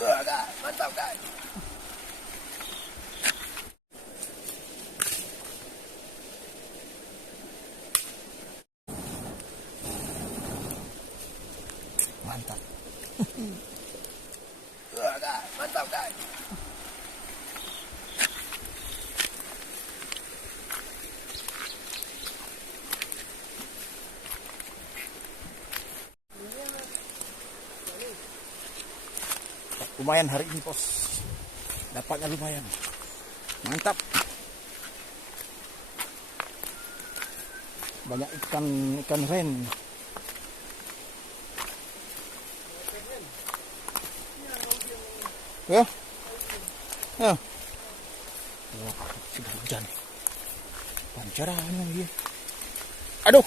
Guys, mantap guys. Mantap. Guys, mantap guys. Lumayan hari ini bos, dapatnya lumayan, mantap. Banyak ikan ren. Ya, ya. Wah, sudah hujan. Pancaran dia. Aduh.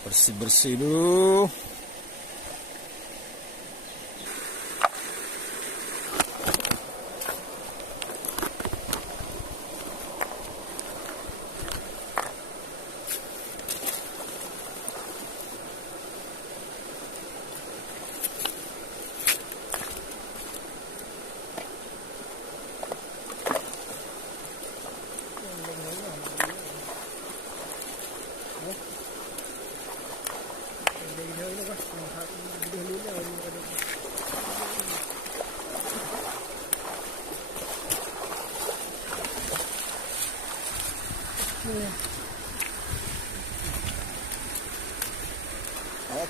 Bersih-bersih dulu.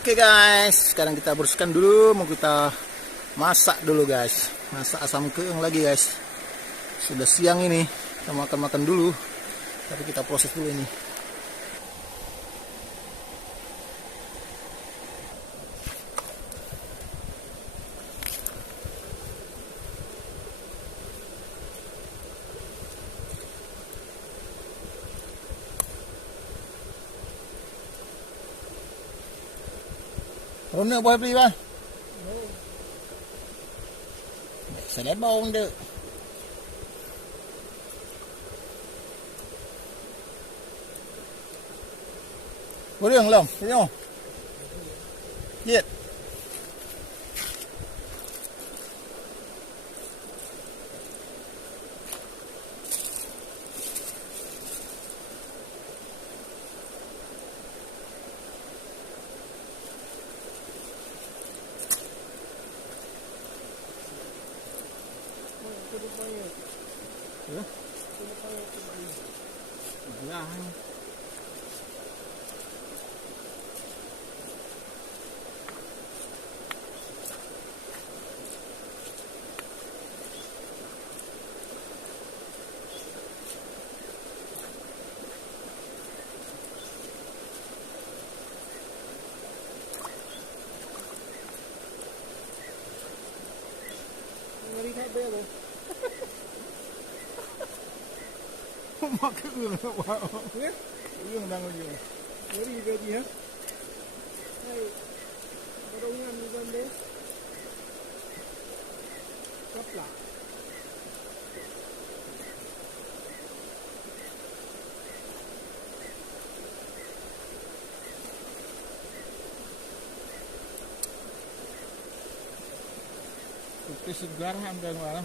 Oke guys, sekarang kita bersihkan dulu, mau kita masak dulu guys. Masak asam keong lagi guys. Sudah siang ini, kita makan-makan dulu. Tapi kita proses dulu ini. Rona boleh beli bang? Saya mau dek. Boleh belum? Boleh. Lihat. Ya. khác bê rồi. Mà cái ương nó quá. Biết. Ương đang ở gì? Mới đi về gì hết? Đây. Có đông nhân dân đấy. Cấp lại. Kopi segar hamdan malam.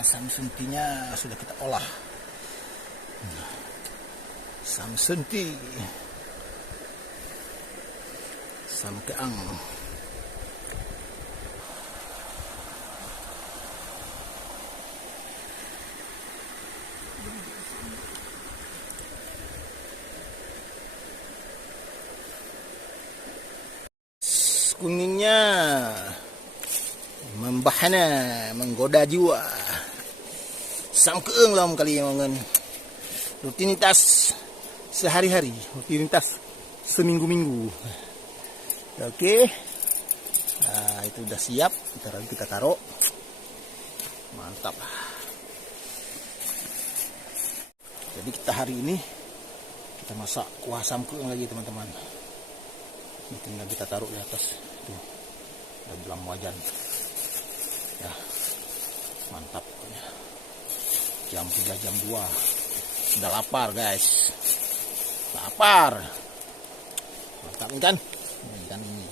Asam sentinya sudah kita olah. Asam senti, asam keang. Kuningnya membahana, menggoda jiwa. Sam keung lah kali mangan. Rutinitas sehari-hari, rutinitas seminggu-minggu. Oke. Nah, itu udah siap, kita taruh. Mantap. Jadi kita hari ini kita masak kuah sam keung lagi, teman-teman. Ini tinggal kita taruh di atas tuh. Dalam wajan. Ya. Mantap pokoknya. Jam 3 jam 2. Sudah lapar, guys. Lapar. Mantap kan? Ikan ini.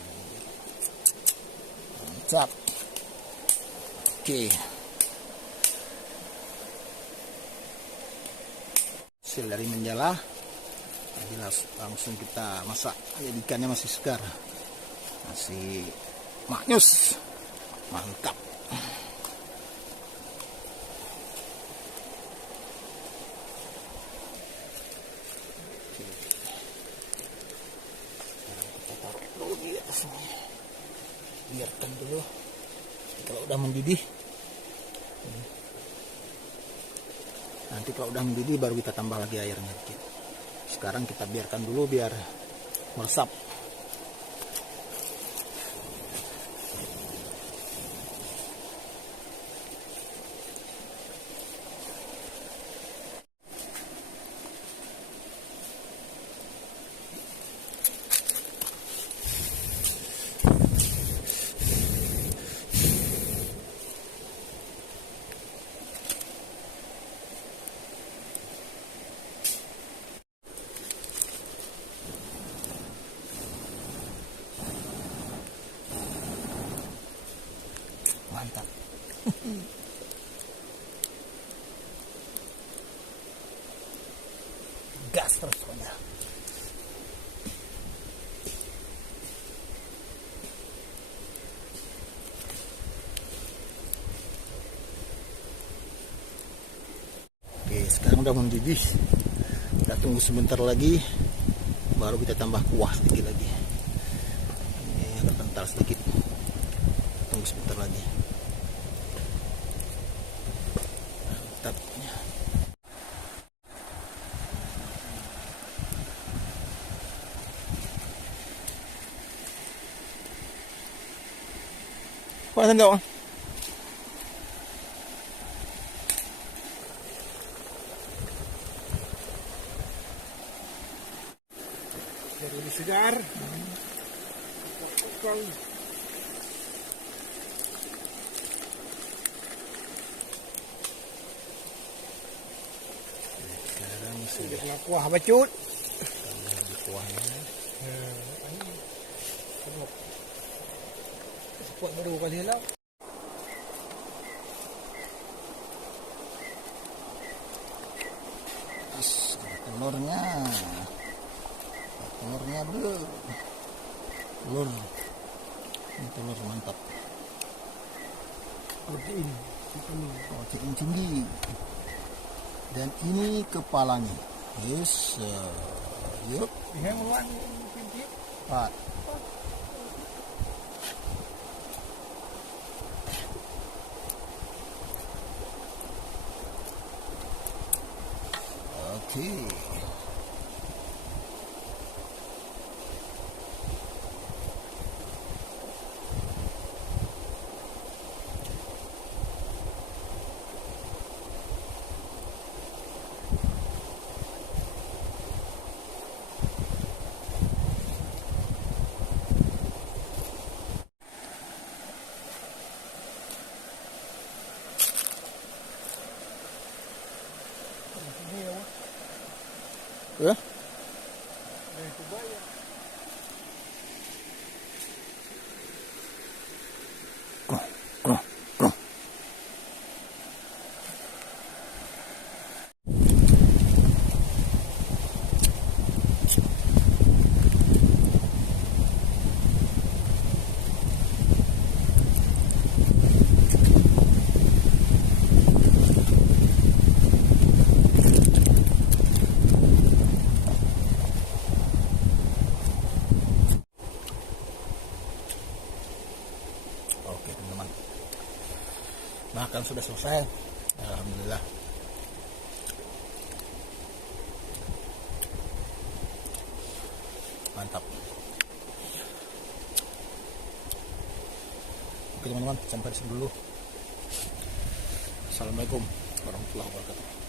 Mantap. Oke. Hasil dari menjala. Jadi langsung kita masak. Jadi ikannya masih segar. Masih maknyus. Mantap. Biarkan dulu. Kalau udah mendidih, nanti kalau udah mendidih baru kita tambah lagi airnya dikit. Sekarang kita biarkan dulu biar meresap. Mantap. Gas terus pokoknya. Oke, sekarang udah mendidih. Kita tunggu sebentar lagi, baru kita tambah kuah sedikit lagi. Ini agak kental sedikit. Tunggu sebentar lagi. Mantapnya. Kuha dong. Jadi lebih segar. Potong. Dia kena kuah bacut. Lagi kuahnya. Sepot baru kali lah. Ada telurnya. Telurnya bro. Telur. Ini telur mantap. Protein. Protein tinggi. Dan ini kepalanya. Yes. Yup. Ini meluan pinti. Pak. Oke. Ini ya. Ya. Ini tu bayar. Krong, krong, krong. Oke teman-teman, makan sudah selesai. Alhamdulillah. Mantap. Oke teman-teman, sampai di sini dulu. Assalamualaikum warahmatullahi wabarakatuh.